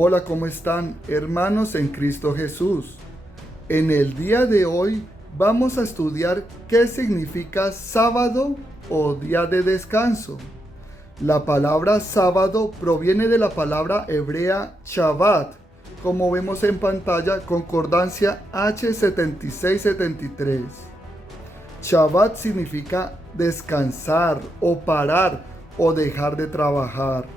Hola, ¿cómo están, hermanos en Cristo Jesús? En el día de hoy vamos a estudiar qué significa sábado o día de descanso. La palabra sábado proviene de la palabra hebrea Shabbat, como vemos en pantalla, concordancia H7673. Shabbat significa descansar o parar o dejar de trabajar.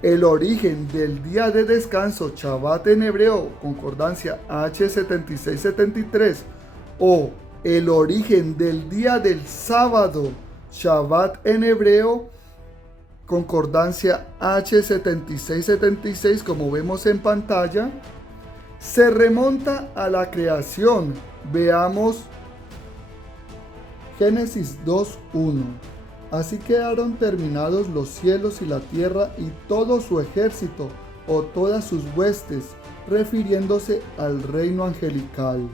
El origen del día de descanso Shabbat en hebreo, concordancia H7673, o el origen del día del sábado Shabbat en hebreo, concordancia H7676, como vemos en pantalla, se remonta a la creación. Veamos Génesis 2:1. Así quedaron terminados los cielos y la tierra y todo su ejército o todas sus huestes, refiriéndose al reino angelical.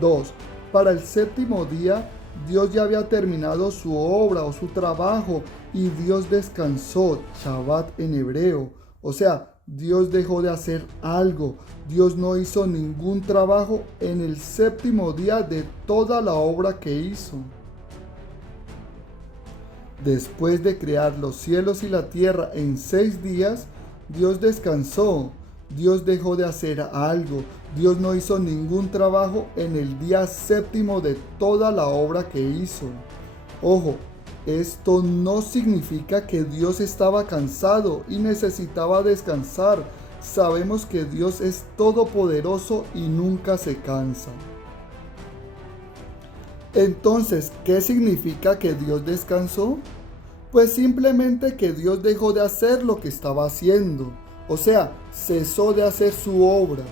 2. Para el séptimo día, Dios ya había terminado su obra o su trabajo y Dios descansó, Shabbat en hebreo. O sea, Dios dejó de hacer algo. Dios no hizo ningún trabajo en el séptimo día de toda la obra que hizo. Después de crear los cielos y la tierra en 6 días, Dios descansó. Dios dejó de hacer algo. Dios no hizo ningún trabajo en el día séptimo de toda la obra que hizo. Ojo, esto no significa que Dios estaba cansado y necesitaba descansar. Sabemos que Dios es todopoderoso y nunca se cansa. Entonces, ¿qué significa que Dios descansó? Pues simplemente que Dios dejó de hacer lo que estaba haciendo, o sea, cesó de hacer su obra.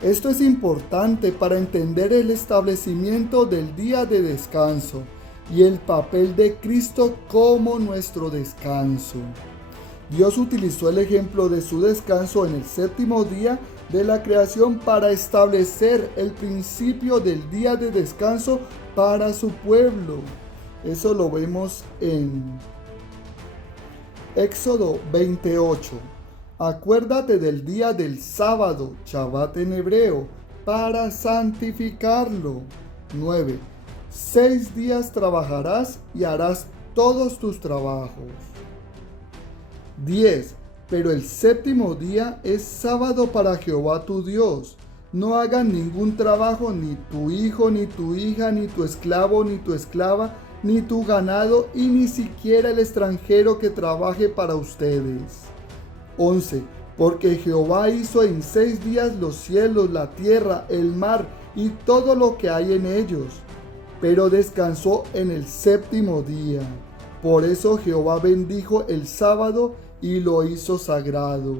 Esto es importante para entender el establecimiento del día de descanso y el papel de Cristo como nuestro descanso. Dios utilizó el ejemplo de su descanso en el séptimo día de la creación para establecer el principio del día de descanso para su pueblo. Eso lo vemos en Éxodo 28. Acuérdate del día del sábado, Shabbat en hebreo, para santificarlo. 9. 6 días trabajarás y harás todos tus trabajos. 10. Pero el séptimo día es sábado para Jehová tu Dios. No hagan ningún trabajo, ni tu hijo, ni tu hija, ni tu esclavo, ni tu esclava, ni tu ganado, y ni siquiera el extranjero que trabaje para ustedes. 11. Porque Jehová hizo en 6 días los cielos, la tierra, el mar y todo lo que hay en ellos, pero descansó en el séptimo día. Por eso Jehová bendijo el sábado y lo hizo sagrado.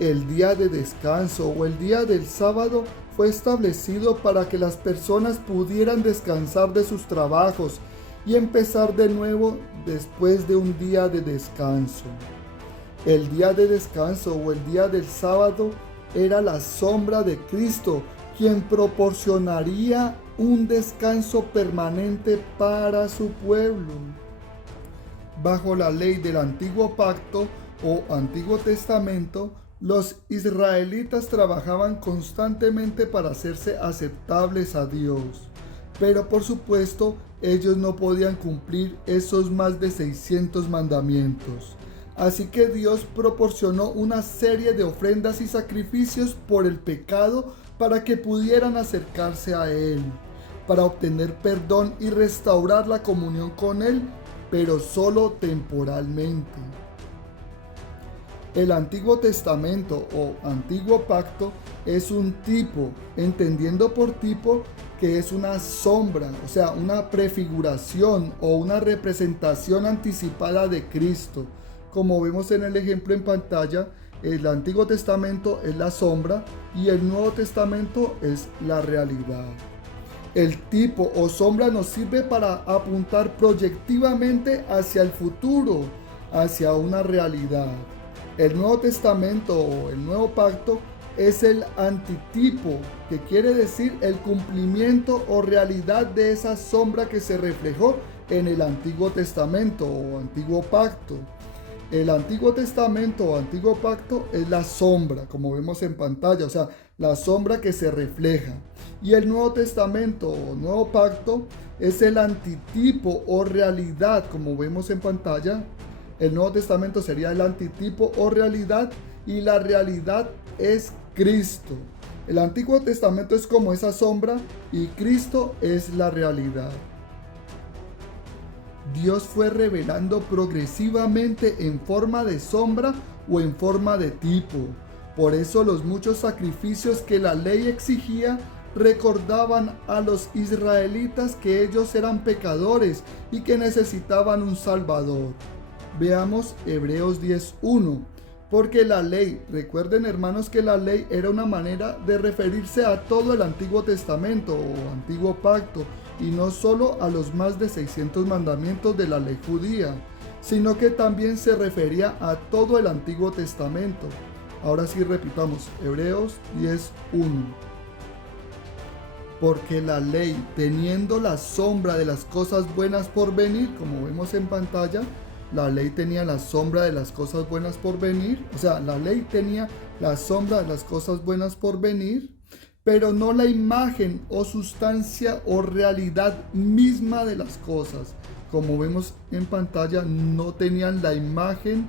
El día de descanso o el día del sábado fue establecido para que las personas pudieran descansar de sus trabajos y empezar de nuevo después de un día de descanso. El día de descanso o el día del sábado era la sombra de Cristo, quien proporcionaría un descanso permanente para su pueblo. Bajo la ley del Antiguo Pacto o Antiguo Testamento, los israelitas trabajaban constantemente para hacerse aceptables a Dios, pero por supuesto ellos no podían cumplir esos más de 600 mandamientos. Así que Dios proporcionó una serie de ofrendas y sacrificios por el pecado para que pudieran acercarse a Él, para obtener perdón y restaurar la comunión con Él, pero solo temporalmente. El Antiguo Testamento o Antiguo Pacto es un tipo, entendiendo por tipo que es una sombra, o sea, una prefiguración o una representación anticipada de Cristo. Como vemos en el ejemplo en pantalla, el Antiguo Testamento es la sombra y el Nuevo Testamento es la realidad. El tipo o sombra nos sirve para apuntar proyectivamente hacia el futuro, hacia una realidad. El Nuevo Testamento o el Nuevo Pacto es el antitipo, que quiere decir el cumplimiento o realidad de esa sombra que se reflejó en el Antiguo Testamento o Antiguo Pacto. El Antiguo Testamento o Antiguo Pacto es la sombra, como vemos en pantalla, o sea, la sombra que se refleja. Y el Nuevo Testamento o Nuevo Pacto es el antitipo o realidad, como vemos en pantalla. El Nuevo Testamento sería el antitipo o realidad y la realidad es Cristo. El Antiguo Testamento es como esa sombra y Cristo es la realidad. Dios fue revelando progresivamente en forma de sombra o en forma de tipo. Por eso los muchos sacrificios que la ley exigía recordaban a los israelitas que ellos eran pecadores y que necesitaban un Salvador. Veamos Hebreos 10:1. Porque la ley, recuerden hermanos que la ley era una manera de referirse a todo el Antiguo Testamento o Antiguo Pacto y no solo a los más de 600 mandamientos de la ley judía, sino que también se refería a todo el Antiguo Testamento. Ahora sí repitamos, Hebreos 10:1. Porque la ley, teniendo la sombra de las cosas buenas por venir, como vemos en pantalla, la ley tenía la sombra de las cosas buenas por venir, o sea, la ley tenía la sombra de las cosas buenas por venir, pero no la imagen o sustancia o realidad misma de las cosas. Como vemos en pantalla, no tenían la imagen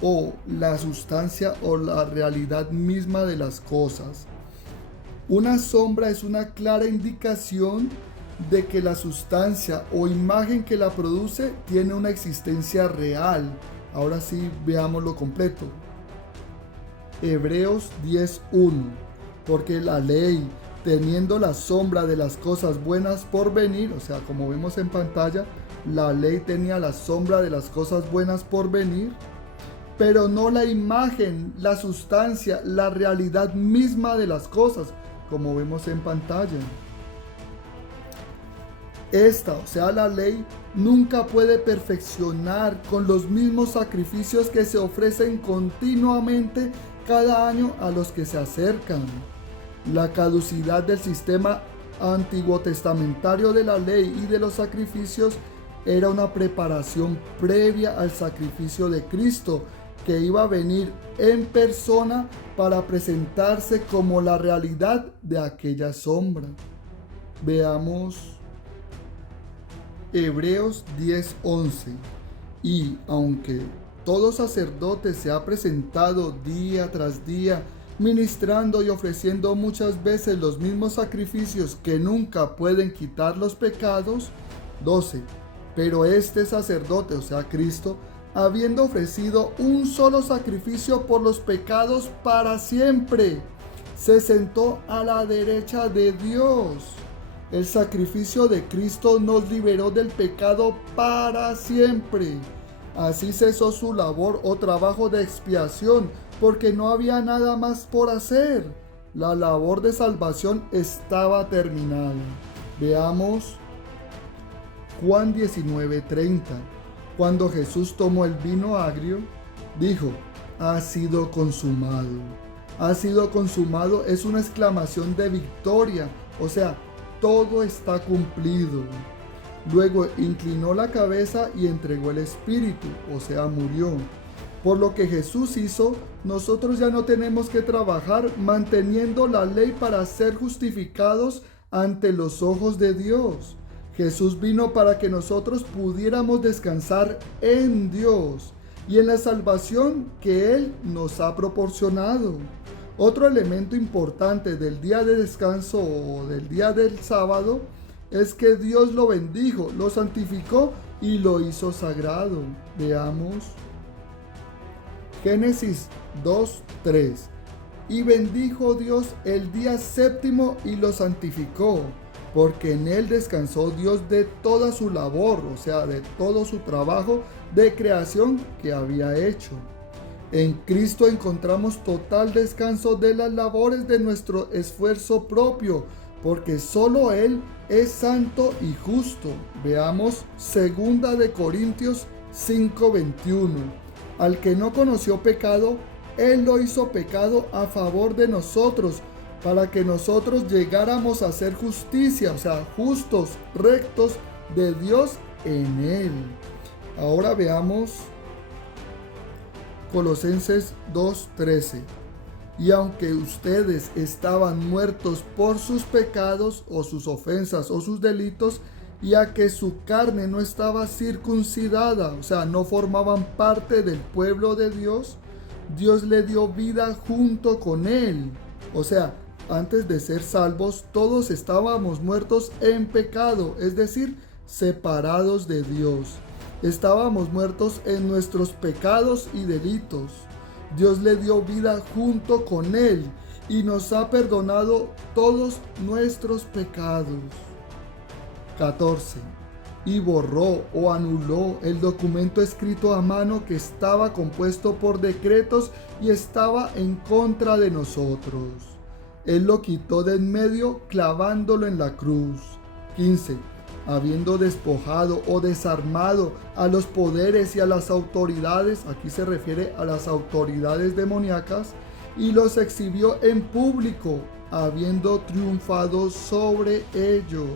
o la sustancia o la realidad misma de las cosas. Una sombra es una clara indicación de que la sustancia o imagen que la produce tiene una existencia real. Ahora sí, veámoslo completo. Hebreos 10:1. Porque la ley, teniendo la sombra de las cosas buenas por venir, o sea, como vemos en pantalla, la ley tenía la sombra de las cosas buenas por venir, pero no la imagen, la sustancia, la realidad misma de las cosas, como vemos en pantalla. Esta, o sea, la ley, nunca puede perfeccionar con los mismos sacrificios que se ofrecen continuamente cada año a los que se acercan. La caducidad del sistema antiguo testamentario de la ley y de los sacrificios era una preparación previa al sacrificio de Cristo, que iba a venir en persona para presentarse como la realidad de aquella sombra. Veamos Hebreos 10:11. Y aunque todo sacerdote se ha presentado día tras día, ministrando y ofreciendo muchas veces los mismos sacrificios que nunca pueden quitar los pecados. 12. Pero este sacerdote, o sea Cristo, habiendo ofrecido un solo sacrificio por los pecados para siempre, se sentó a la derecha de Dios. El sacrificio de Cristo nos liberó del pecado para siempre. Así cesó su labor o trabajo de expiación, porque no había nada más por hacer. La labor de salvación estaba terminada. Veamos Juan 19:30. Cuando Jesús tomó el vino agrio, dijo: ha sido consumado. Ha sido consumado es una exclamación de victoria, o sea, todo está cumplido. Luego inclinó la cabeza y entregó el espíritu, o sea, murió. Por lo que Jesús hizo, nosotros ya no tenemos que trabajar manteniendo la ley para ser justificados ante los ojos de Dios. Jesús vino para que nosotros pudiéramos descansar en Dios y en la salvación que Él nos ha proporcionado. Otro elemento importante del día de descanso o del día del sábado es que Dios lo bendijo, lo santificó y lo hizo sagrado. Veamos Génesis 2:3. Y bendijo Dios el día séptimo y lo santificó, porque en él descansó Dios de toda su labor, o sea, de todo su trabajo de creación que había hecho. En Cristo encontramos total descanso de las labores de nuestro esfuerzo propio, porque solo Él es santo y justo. Veamos 2 de Corintios 5:21. Al que no conoció pecado, Él lo hizo pecado a favor de nosotros, para que nosotros llegáramos a ser justicia, o sea, justos, rectos de Dios en Él. Ahora veamos Colosenses 2:13. Y aunque ustedes estaban muertos por sus pecados o sus ofensas o sus delitos, ya que su carne no estaba circuncidada, o sea, no formaban parte del pueblo de Dios, Dios le dio vida junto con él. O sea, antes de ser salvos, todos estábamos muertos en pecado, es decir, separados de Dios. Estábamos muertos en nuestros pecados y delitos. Dios le dio vida junto con él y nos ha perdonado todos nuestros pecados. 14. Y borró o anuló el documento escrito a mano que estaba compuesto por decretos y estaba en contra de nosotros. Él lo quitó de en medio clavándolo en la cruz. 15. Habiendo despojado o desarmado a los poderes y a las autoridades, aquí se refiere a las autoridades demoníacas, y los exhibió en público, habiendo triunfado sobre ellos.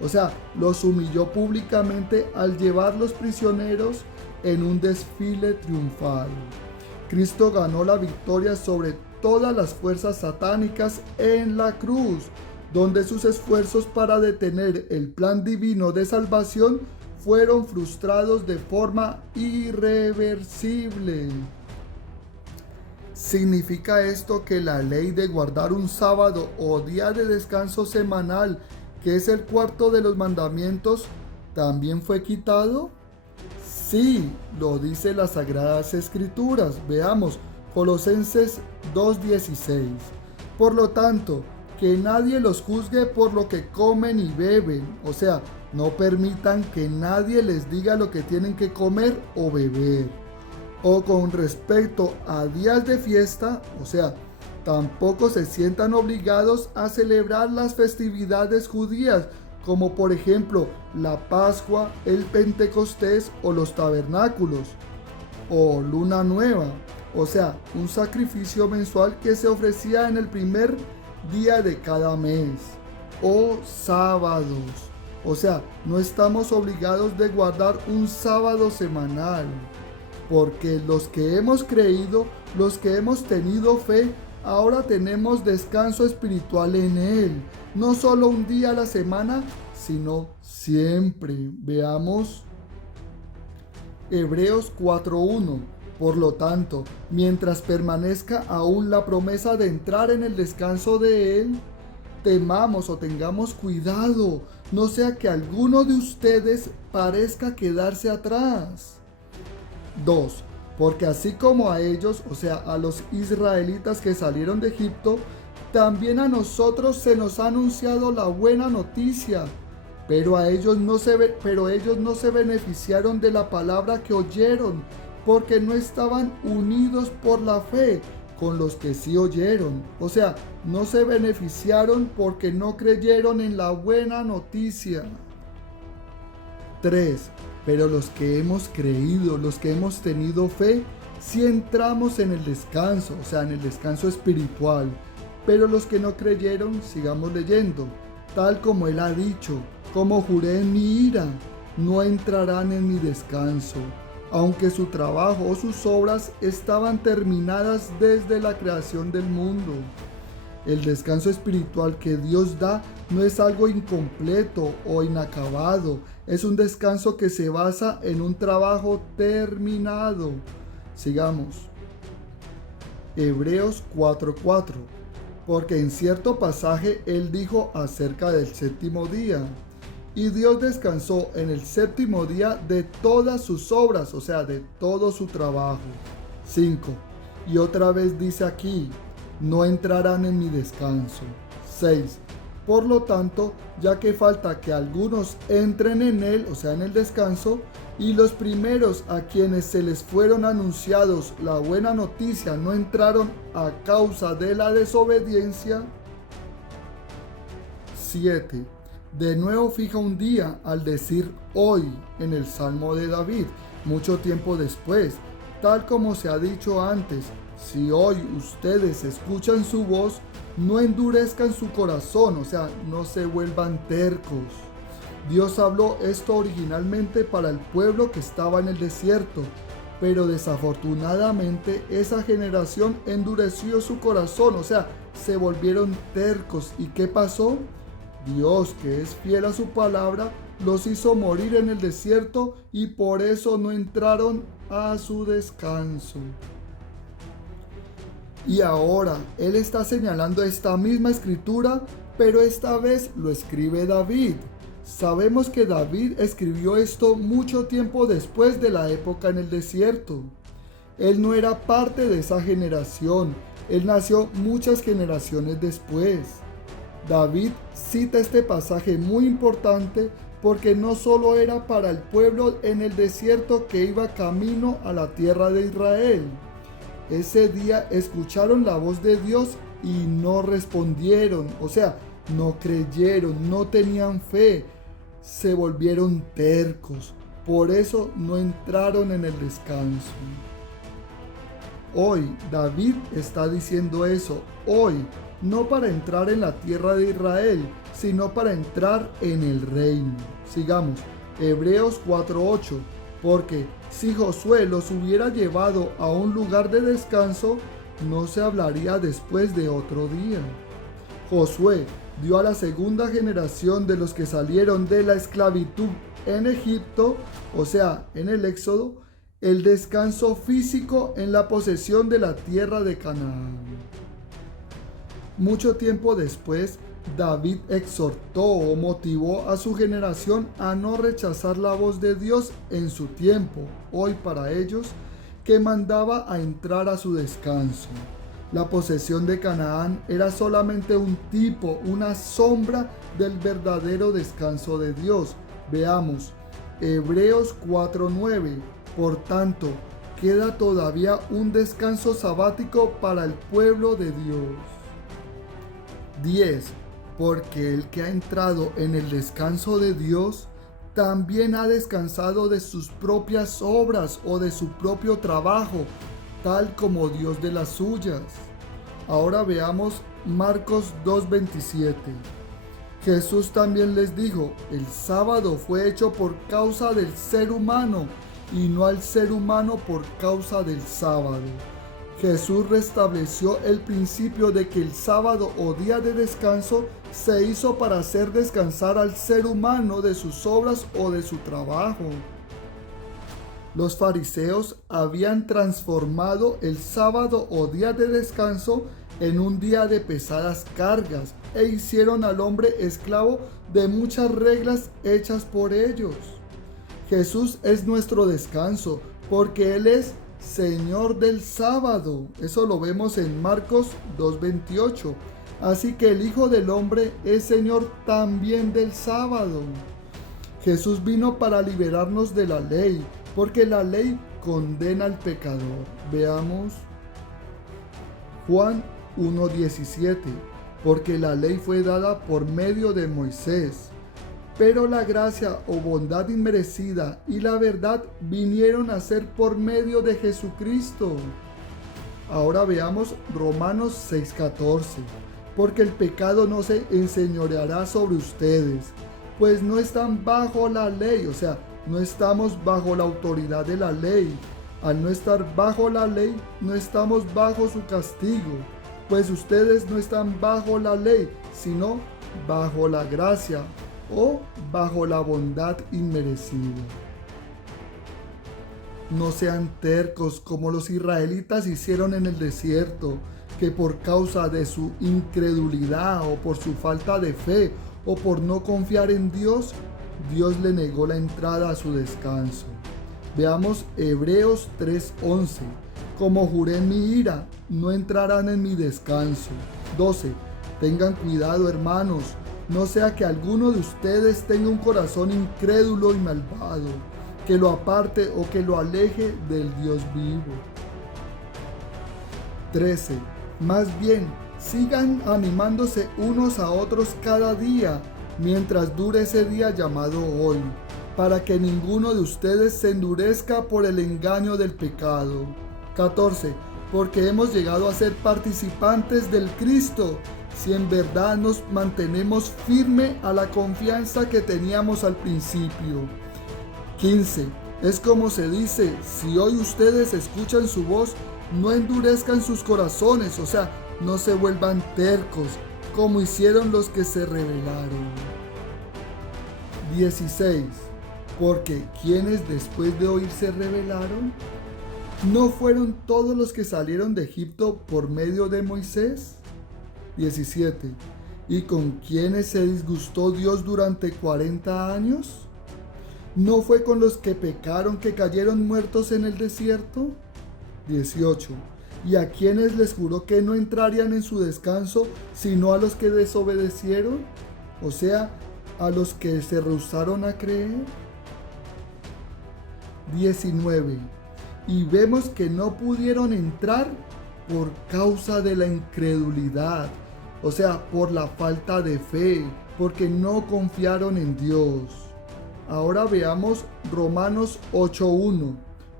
O sea, los humilló públicamente al llevarlos prisioneros en un desfile triunfal. Cristo ganó la victoria sobre todas las fuerzas satánicas en la cruz, donde sus esfuerzos para detener el plan divino de salvación fueron frustrados de forma irreversible. ¿Significa esto que la ley de guardar un sábado o día de descanso semanal, que es el cuarto de los mandamientos, también fue quitado? Sí, lo dice las Sagradas Escrituras. Veamos, Colosenses 2:16. Por lo tanto, que nadie los juzgue por lo que comen y beben. O sea, no permitan que nadie les diga lo que tienen que comer o beber. O con respecto a días de fiesta, o sea, tampoco se sientan obligados a celebrar las festividades judías, como por ejemplo la Pascua, el Pentecostés o los tabernáculos, o Luna Nueva, o sea, un sacrificio mensual que se ofrecía en el primer día de cada mes, o sábados. O sea, no estamos obligados de guardar un sábado semanal, porque los que hemos creído, los que hemos tenido fe, ahora tenemos descanso espiritual en Él, no solo un día a la semana, sino siempre. Veamos Hebreos 4:1. Por lo tanto, mientras permanezca aún la promesa de entrar en el descanso de Él, temamos o tengamos cuidado, no sea que alguno de ustedes parezca quedarse atrás. 2. Porque así como a ellos, o sea, a los israelitas que salieron de Egipto, también a nosotros se nos ha anunciado la buena noticia, pero ellos no se beneficiaron de la palabra que oyeron, porque no estaban unidos por la fe con los que sí oyeron. O sea, no se beneficiaron porque no creyeron en la buena noticia. 3. Pero los que hemos creído, los que hemos tenido fe, sí entramos en el descanso, o sea, en el descanso espiritual. Pero los que no creyeron, sigamos leyendo, tal como Él ha dicho, como juré en mi ira, no entrarán en mi descanso, aunque su trabajo o sus obras estaban terminadas desde la creación del mundo. El descanso espiritual que Dios da no es algo incompleto o inacabado, es un descanso que se basa en un trabajo terminado. Sigamos. Hebreos 4:4. Porque en cierto pasaje Él dijo acerca del séptimo día, y Dios descansó en el séptimo día de todas sus obras, o sea, de todo su trabajo. 5. Y otra vez dice aquí, no entrarán en mi descanso. 6. Por lo tanto, ya que falta que algunos entren en él, o sea, en el descanso, y los primeros a quienes se les fueron anunciados la buena noticia no entraron a causa de la desobediencia. 7. De nuevo fija un día al decir hoy en el Salmo de David, mucho tiempo después, tal como se ha dicho antes, si hoy ustedes escuchan su voz, no endurezcan su corazón, o sea, no se vuelvan tercos. Dios habló esto originalmente para el pueblo que estaba en el desierto, Pero desafortunadamente esa generación endureció su corazón, o sea, se volvieron tercos. ¿Y qué pasó? Dios, que es fiel a su palabra, los hizo morir en el desierto y por eso no entraron a su descanso. Y ahora Él está señalando esta misma escritura, pero esta vez lo escribe David. Sabemos que David escribió esto mucho tiempo después de la época en el desierto. Él no era parte de esa generación, él nació muchas generaciones después. David cita este pasaje muy importante porque no solo era para el pueblo en el desierto que iba camino a la tierra de Israel. Ese día escucharon la voz de Dios y no respondieron, o sea, no creyeron, no tenían fe, se volvieron tercos, por eso no entraron en el descanso. Hoy David está diciendo eso, hoy, no para entrar en la tierra de Israel, sino para entrar en el reino. Sigamos, Hebreos 4:8, porque si Josué los hubiera llevado a un lugar de descanso, no se hablaría después de otro día. Josué dio a la segunda generación de los que salieron de la esclavitud en Egipto, o sea, en el Éxodo, el descanso físico en la posesión de la tierra de Canaán. Mucho tiempo después, David exhortó o motivó a su generación a no rechazar la voz de Dios en su tiempo, hoy para ellos, que mandaba a entrar a su descanso. La posesión de Canaán era solamente un tipo, una sombra del verdadero descanso de Dios. Veamos, Hebreos 4:9. Por tanto, queda todavía un descanso sabático para el pueblo de Dios. 10. Porque el que ha entrado en el descanso de Dios, también ha descansado de sus propias obras o de su propio trabajo, tal como Dios de las suyas. Ahora veamos Marcos 2:27. Jesús también les dijo, el sábado fue hecho por causa del ser humano, y no al ser humano por causa del sábado. Jesús restableció el principio de que el sábado o día de descanso se hizo para hacer descansar al ser humano de sus obras o de su trabajo. Los fariseos habían transformado el sábado o día de descanso en un día de pesadas cargas e hicieron al hombre esclavo de muchas reglas hechas por ellos. Jesús es nuestro descanso porque Él es Señor del sábado. Eso lo vemos en Marcos 2:28. Así que el Hijo del Hombre es Señor también del sábado. Jesús vino para liberarnos de la ley, porque la ley condena al pecador. Veamos Juan 1:17. Porque la ley fue dada por medio de Moisés, pero la gracia o bondad inmerecida y la verdad vinieron a ser por medio de Jesucristo. Ahora veamos Romanos 6:14. Porque el pecado no se enseñoreará sobre ustedes, pues no están bajo la ley, o sea, no estamos bajo la autoridad de la ley. Al no estar bajo la ley, no estamos bajo su castigo, pues ustedes no están bajo la ley, sino bajo la gracia o bajo la bondad inmerecida. No sean tercos como los israelitas hicieron en el desierto, que por causa de su incredulidad o por su falta de fe o por no confiar en Dios, Dios le negó la entrada a su descanso. Veamos Hebreos 3:11. Como juré en mi ira, no entrarán en mi descanso. 12. Tengan cuidado, hermanos, no sea que alguno de ustedes tenga un corazón incrédulo y malvado, que lo aparte o que lo aleje del Dios vivo. 13. Más bien, sigan animándose unos a otros cada día, mientras dure ese día llamado hoy, para que ninguno de ustedes se endurezca por el engaño del pecado. 14. Porque hemos llegado a ser participantes del Cristo, si en verdad nos mantenemos firme a la confianza que teníamos al principio. 15. Es como se dice, si hoy ustedes escuchan su voz, no endurezcan sus corazones, o sea, no se vuelvan tercos, como hicieron los que se rebelaron. 16. Porque quienes después de oír se rebelaron, ¿no fueron todos los que salieron de Egipto por medio de Moisés? 17. ¿Y con quienes se disgustó Dios durante 40 años? ¿No fue con los que pecaron que cayeron muertos en el desierto? 18. ¿Y a quienes les juró que no entrarían en su descanso, sino a los que desobedecieron? O sea, a los que se rehusaron a creer. 19. Y vemos que no pudieron entrar por causa de la incredulidad, o sea, por la falta de fe, porque no confiaron en Dios. Ahora veamos Romanos 8:1.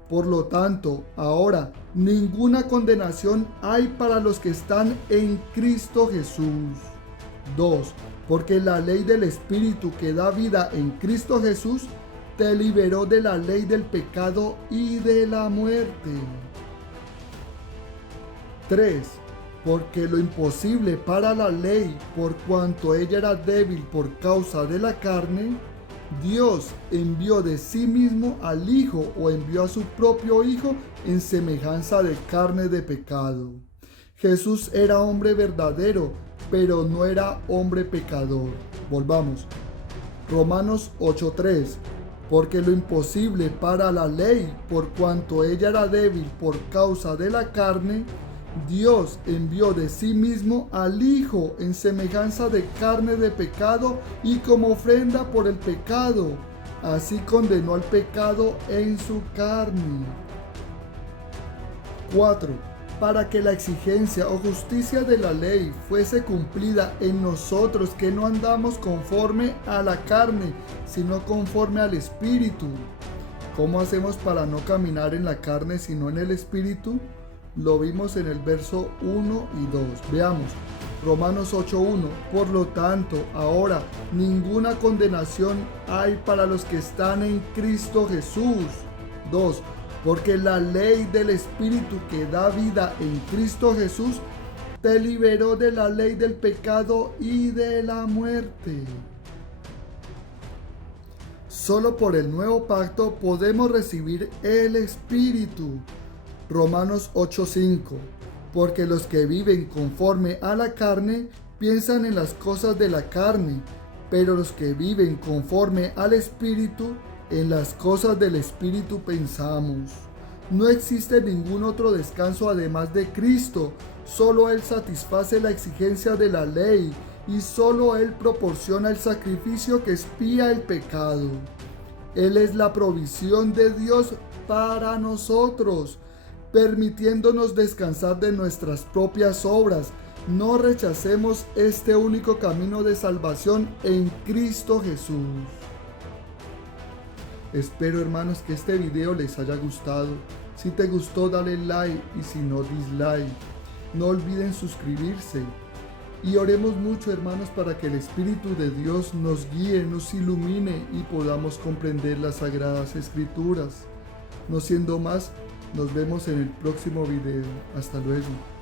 Por lo tanto, ahora ninguna condenación hay para los que están en Cristo Jesús. 2. Porque la ley del Espíritu que da vida en Cristo Jesús te liberó de la ley del pecado y de la muerte. 3. Porque lo imposible para la ley, por cuanto ella era débil por causa de la carne, Dios envió de sí mismo al Hijo, o envió a su propio Hijo en semejanza de carne de pecado. Jesús era hombre verdadero, pero no era hombre pecador. Volvamos. Romanos 8:3. Porque lo imposible para la ley, por cuanto ella era débil por causa de la carne, Dios envió de sí mismo al Hijo en semejanza de carne de pecado y como ofrenda por el pecado. Así condenó al pecado en su carne. 4. Para que la exigencia o justicia de la ley fuese cumplida en nosotros, que no andamos conforme a la carne, sino conforme al Espíritu. ¿Cómo hacemos para no caminar en la carne, sino en el Espíritu? Lo vimos en el verso 1 y 2. Veamos, Romanos 8:1. Por lo tanto, ahora ninguna condenación hay para los que están en Cristo Jesús. 2. Porque la ley del Espíritu que da vida en Cristo Jesús te liberó de la ley del pecado y de la muerte. Solo por el nuevo pacto podemos recibir el Espíritu. Romanos 8:5. Porque los que viven conforme a la carne piensan en las cosas de la carne, pero los que viven conforme al Espíritu, en las cosas del Espíritu pensamos. No existe ningún otro descanso además de Cristo. Solo Él satisface la exigencia de la ley y solo Él proporciona el sacrificio que expía el pecado. Él es la provisión de Dios para nosotros, permitiéndonos descansar de nuestras propias obras. No rechacemos este único camino de salvación en Cristo Jesús. Espero, hermanos, que este video les haya gustado. Si te gustó, dale like, y si no, dislike. No olviden suscribirse. Y oremos mucho, hermanos, para que el Espíritu de Dios nos guíe, nos ilumine y podamos comprender las Sagradas Escrituras. No siendo más, nos vemos en el próximo video. Hasta luego.